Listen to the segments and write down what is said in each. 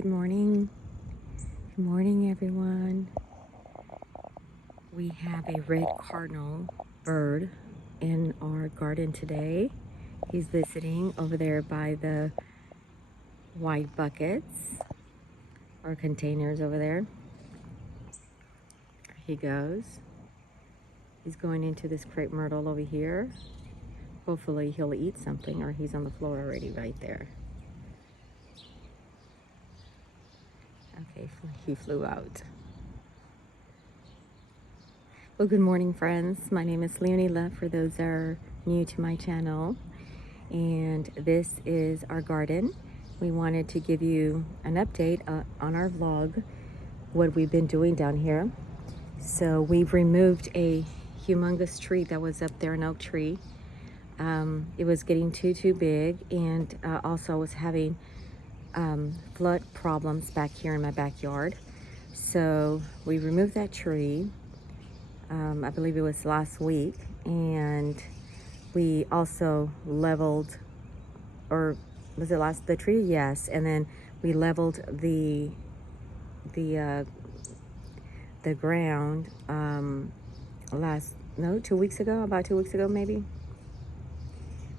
Good morning. Good morning, everyone. We have a red cardinal bird in our garden today. He's visiting over there by the white buckets or containers over there. There he goes. He's going into this crepe myrtle over here. Hopefully he'll eat something, or he's on the floor already right there. Okay, he flew out. Well, good morning, friends. My name is Leonie Love, for those that are new to my channel. And this is our garden. We wanted to give you an update on our vlog, what we've been doing down here. So we've removed a humongous tree that was up there, an oak tree. It was getting too big, and also I was having flood problems back here in my backyard. So we removed that tree. I believe it was last week, and we also leveled, or was it the tree? Yes. And then we leveled the ground 2 weeks ago, about 2 weeks ago maybe.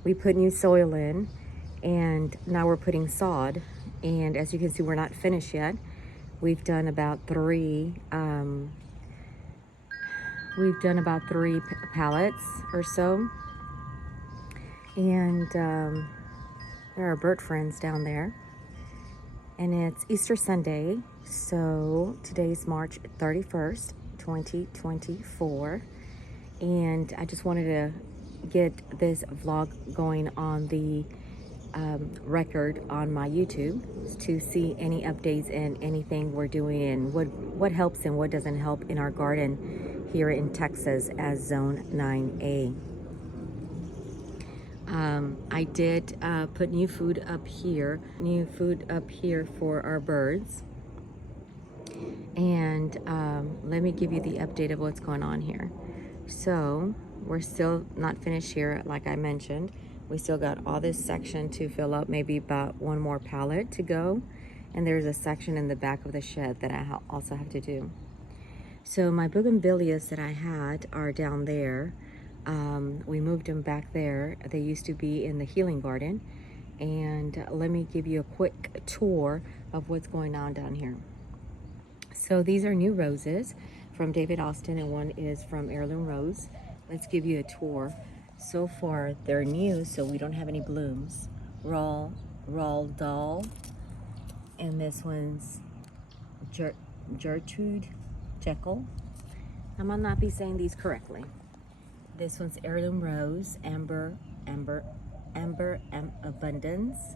We put new soil in, and now we're putting sod. And as you can see, we're not finished yet. We've done about three pallets or so. And there are bird friends down there. And it's Easter Sunday, so today's March 31st, 2024. And I just wanted to get this vlog going on the record on my YouTube to see any updates and anything we're doing, and what helps and what doesn't help in our garden here in Texas as Zone 9A. I did put new food up here for our birds. And let me give you the update of what's going on here. So we're still not finished here, like I mentioned. We still got all this section to fill up, maybe about one more pallet to go. And there's a section in the back of the shed that I also have to do. So my bougainvilleas that I had are down there. We moved them back there. They used to be in the healing garden. And let me give you a quick tour of what's going on down here. So these are new roses from David Austin, and one is from Heirloom Rose. Let's give you a tour. So far, they're new, so we don't have any blooms. Roald Dahl, and this one's Gertrude Jekyll. I might not be saying these correctly. This one's Heirloom Rose, Amber Abundance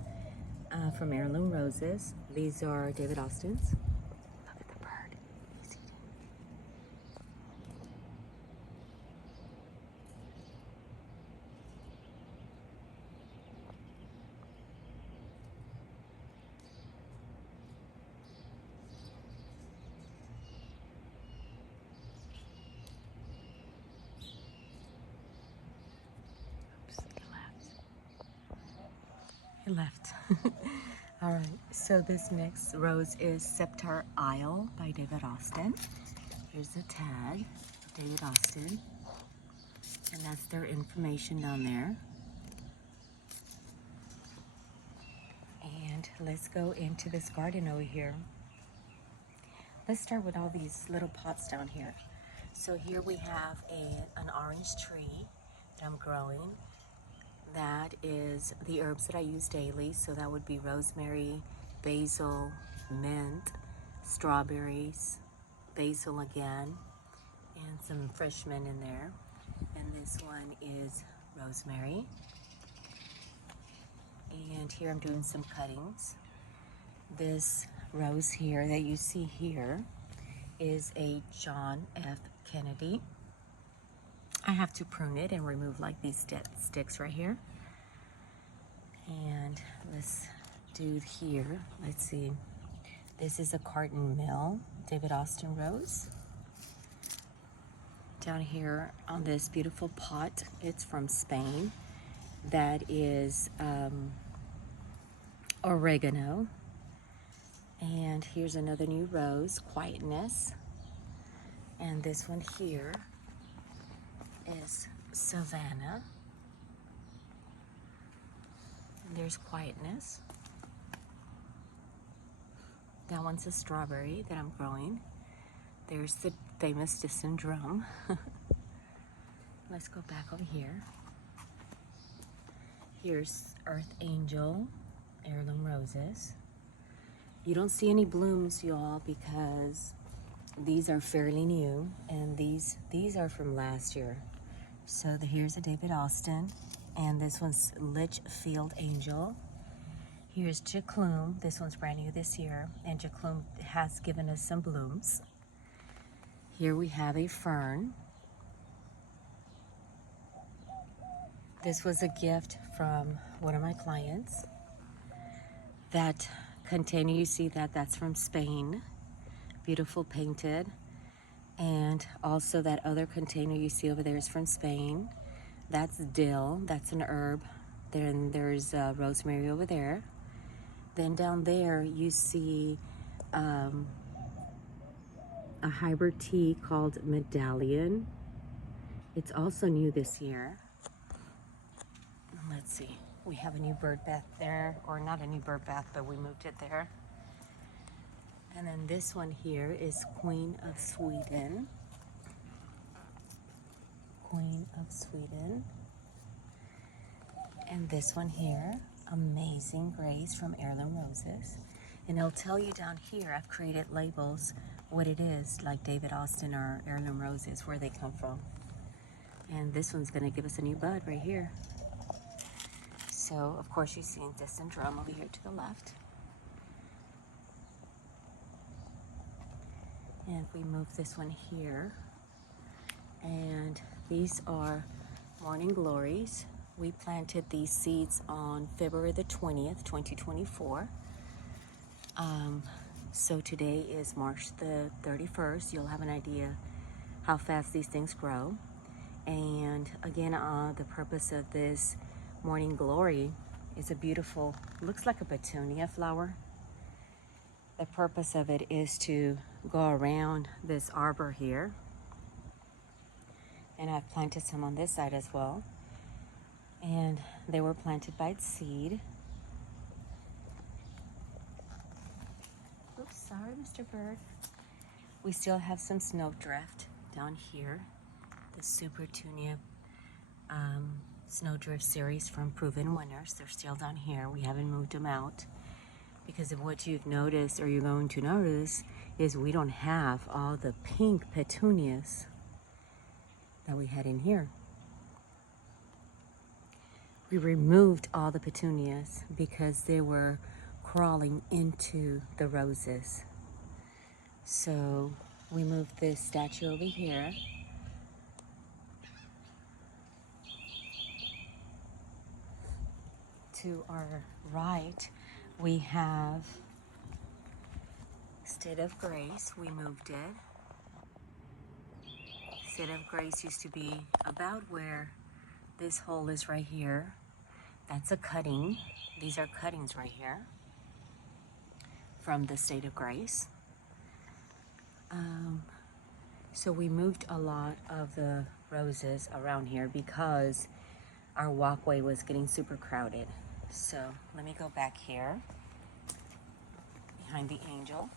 from Heirloom Roses. These are David Austin's. Look at the bird. He's eating. He left. All right, so this next rose is Scepter Isle by David Austin. Here's the tag, David Austin, and that's their information down there. And let's go into this garden over here. Let's start with all these little pots down here. So here we have an orange tree that I'm growing. That is the herbs that I use daily. So that would be rosemary, basil, mint, strawberries, basil again, and some fresh mint in there. And this one is rosemary. And here I'm doing some cuttings. This rose here that you see here is a John F. Kennedy. I have to prune it and remove like these sticks right here. And this dude here, let's see. This is a Carton Mill David Austin rose. Down here on this beautiful pot, it's from Spain. That is oregano. And here's another new rose, Quietness. And this one here is Savannah. And there's Quietness. That one's a strawberry that I'm growing. There's the famous distant drum. Let's go back over here. Here's Earth Angel, heirloom roses. You don't see any blooms, y'all, because these are fairly new, and these are from last year. So here's a David Austin, and this one's Litchfield Angel. Here's Jaclume. This one's brand new this year, and Jaclume has given us some blooms. Here we have a fern. This was a gift from one of my clients. That container, you see that's from Spain. Beautiful painted. And also that other container you see over there is from Spain. That's dill, that's an herb. Then there's rosemary over there. Then down there you see a hybrid tea called Medallion. It's also new this year. Let's see, we have a new bird bath there, or not a new bird bath, but we moved it there. And then this one here is Queen of Sweden. Queen of Sweden. And this one here, Amazing Grace from Heirloom Roses. And it'll tell you down here, I've created labels, what it is, like David Austin or Heirloom Roses, where they come from. And this one's gonna give us a new bud right here. So, of course, you're seeing distant drum over here to the left. And we move this one here. And these are Morning Glories. We planted these seeds on February the 20th, 2024. So today is March the 31st. You'll have an idea how fast these things grow. And again, the purpose of this Morning Glory is a beautiful, looks like a petunia flower. The purpose of it is to go around this arbor here. And I've planted some on this side as well. And they were planted by seed. Oops, sorry, Mr. Bird. We still have some snowdrift down here. The Supertunia snowdrift series from Proven Winners. They're still down here. We haven't moved them out. Because of what you've noticed, or you're going to notice, is we don't have all the pink petunias that we had in here. We removed all the petunias because they were crawling into the roses. So we moved this statue over here. To our right, we have State of Grace. We moved it. State of Grace used to be about where this hole is right here. That's a cutting. These are cuttings right here from the State of Grace. So we moved a lot of the roses around here because our walkway was getting super crowded. So let me go back here behind the angel.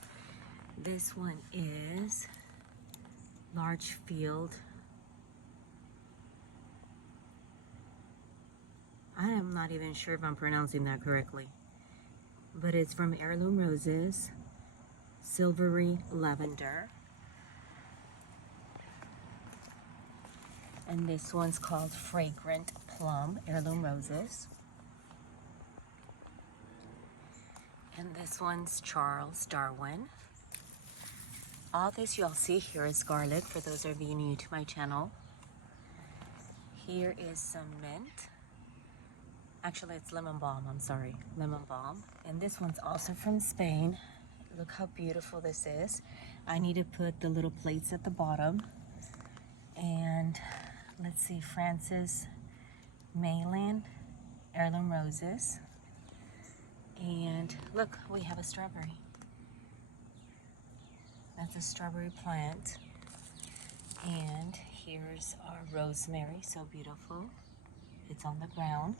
This one is Large Field. I am not even sure if I'm pronouncing that correctly, but it's from Heirloom Roses, Silvery Lavender. And this one's called Fragrant Plum, Heirloom Roses. And this one's Charles Darwin. All this you'll see here is garlic, for those of you new to my channel. Here is some mint. Actually, it's lemon balm, I'm sorry, lemon balm. And this one's also from Spain. Look how beautiful this is. I need to put the little plates at the bottom. And let's see, Francis Mayland, Heirloom Roses. And look, we have a strawberry. That's a strawberry plant. And here's our rosemary, so beautiful. It's on the ground.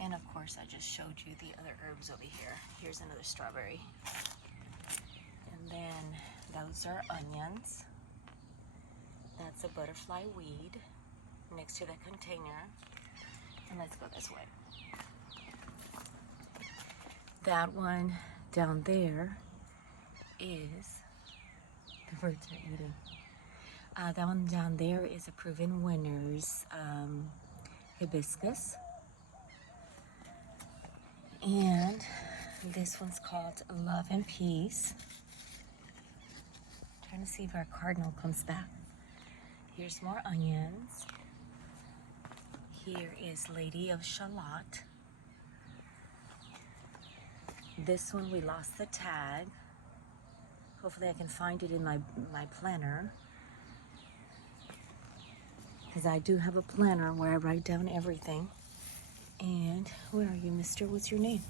And of course, I just showed you the other herbs over here. Here's another strawberry. And then those are onions. That's a butterfly weed next to the container. And let's go this way. That one down there is, the birds are eating. That one down there is a proven winner's hibiscus. And this one's called Love and Peace. Trying to see if our cardinal comes back. Here's more onions. Here is Lady of Shalott. This one we lost the tag. Hopefully I can find it in my planner. Because I do have a planner where I write down everything. And where are you, mister? What's your name?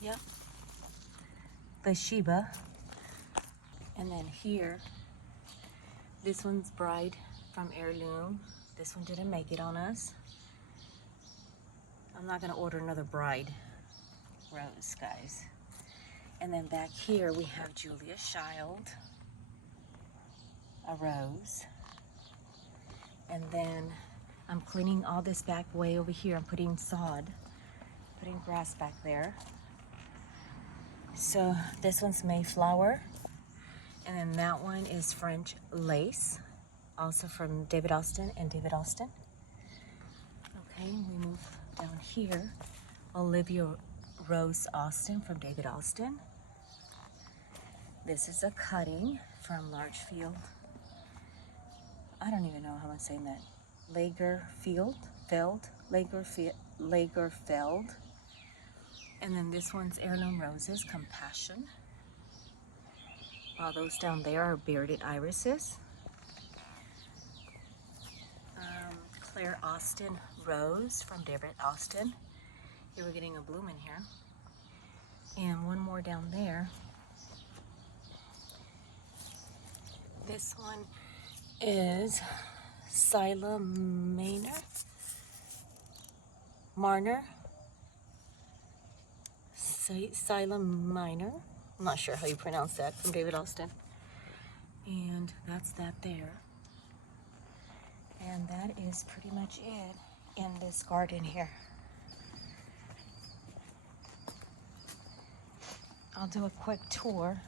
Yep. Bathsheba. And then here, this one's Bride from Heirloom. This one didn't make it on us. I'm not gonna order another Bride rose, guys. And then back here we have Julia Child, a rose. And then I'm cleaning all this back way over here. I'm putting sod, putting grass back there. So this one's Mayflower. And then that one is French Lace, also from David Austin and David Austin. Okay, we move down here. Olivia Rose Austin from David Austin. This is a cutting from Largefield. I don't even know how I'm saying that. Lagerfeld. And then this one's Heirloom Roses, Compassion. While those down there are bearded irises. Claire Austin Rose from David Austin. Here we're getting a bloom in here. And one more down there. This one is Scylla Marner. Scylla Minor. I'm not sure how you pronounce that, from David Austin. And that's that there. And that is pretty much it in this garden here. I'll do a quick tour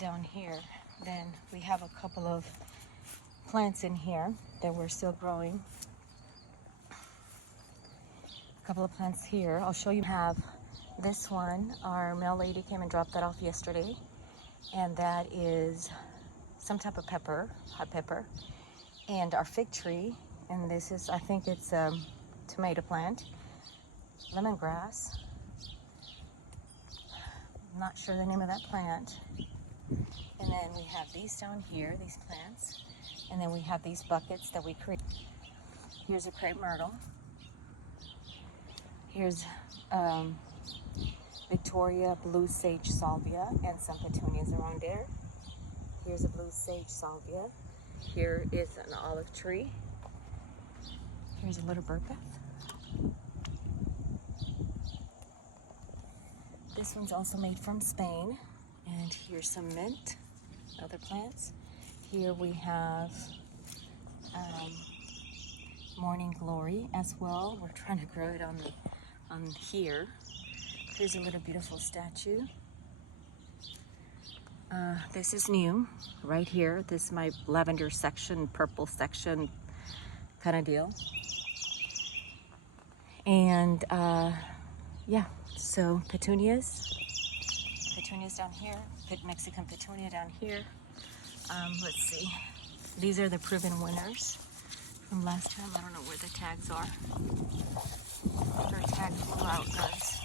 down here. Then we have a couple of plants in here that we're still growing. A couple of plants here. I'll show you. Have this one. Our mail lady came and dropped that off yesterday. And that is some type of pepper, hot pepper. And our fig tree. And this is, I think it's a tomato plant. Lemongrass. I'm not sure the name of that plant. And then we have these down here, these plants. And then we have these buckets that we create. Here's a crepe myrtle. Here's Victoria blue sage salvia and some petunias around there. Here's a blue sage salvia. Here is an olive tree. Here's a little bird bath. This one's also made from Spain. And here's some mint, other plants. Here we have Morning Glory as well. We're trying to grow it on here. Here's a little beautiful statue. This is new, right here. This is my lavender section, purple section kind of deal. And yeah, so petunias down here, Mexican petunia down here. Let's see, these are the proven winners from last time. I don't know where the tags are. Our tags flew out, guys.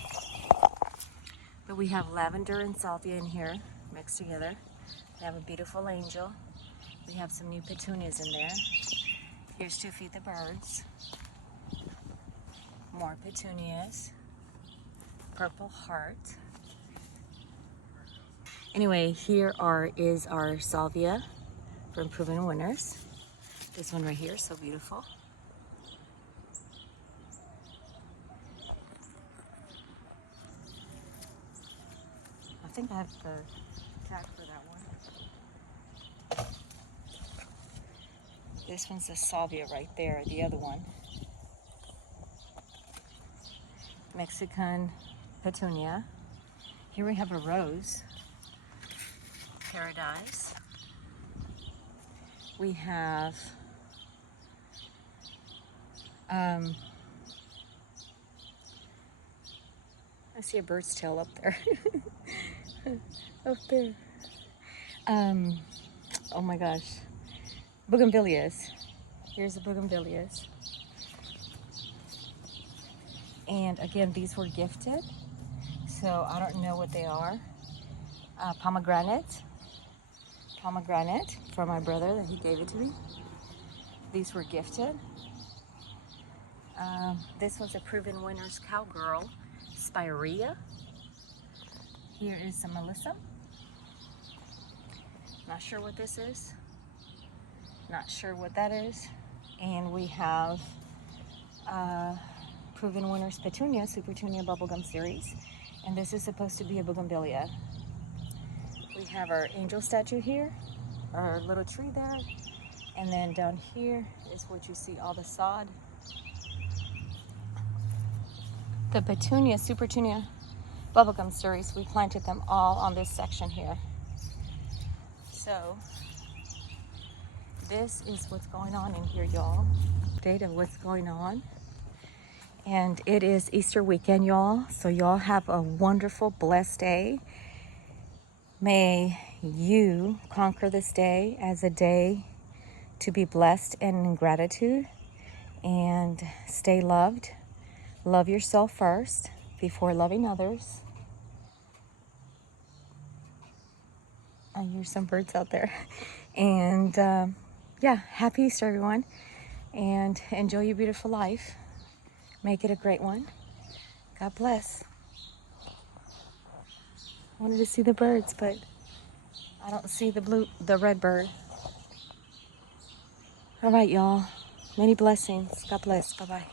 But we have lavender and salvia in here mixed together. We have a beautiful angel. We have some new petunias in there. Here's to feed the birds. More petunias. Purple heart. Anyway, here is our salvia from Proven Winners. This one right here, so beautiful. I think I have the tag for that one. This one's the salvia right there, the other one. Mexican petunia. Here we have a rose. Paradise. We have I see a bird's tail up there. Up there. Oh my gosh. Bougainvilleas. Here's the bougainvilleas. And again, these were gifted, so I don't know what they are. Pomegranate from my brother that he gave it to me. These were gifted. This was a Proven Winners Cowgirl Spirea. Here is some Melissa. Not sure what this is. Not sure what that is. And we have Proven Winners Petunia, Supertunia bubblegum series. And this is supposed to be a bougainvillea. We have our angel statue here, our little tree there. And then down here is what you see, all the sod. The petunia, Supertunia bubblegum series, we planted them all on this section here. So this is what's going on in here, y'all. Update of what's going on. And it is Easter weekend, y'all. So y'all have a wonderful, blessed day. May you conquer this day as a day to be blessed and in gratitude, and stay loved. Love yourself first before loving others. I hear some birds out there. And yeah, happy Easter, everyone. And enjoy your beautiful life. Make it a great one. God bless. I wanted to see the birds, but I don't see the red bird. All right, y'all. Many blessings. God bless. Bye-bye.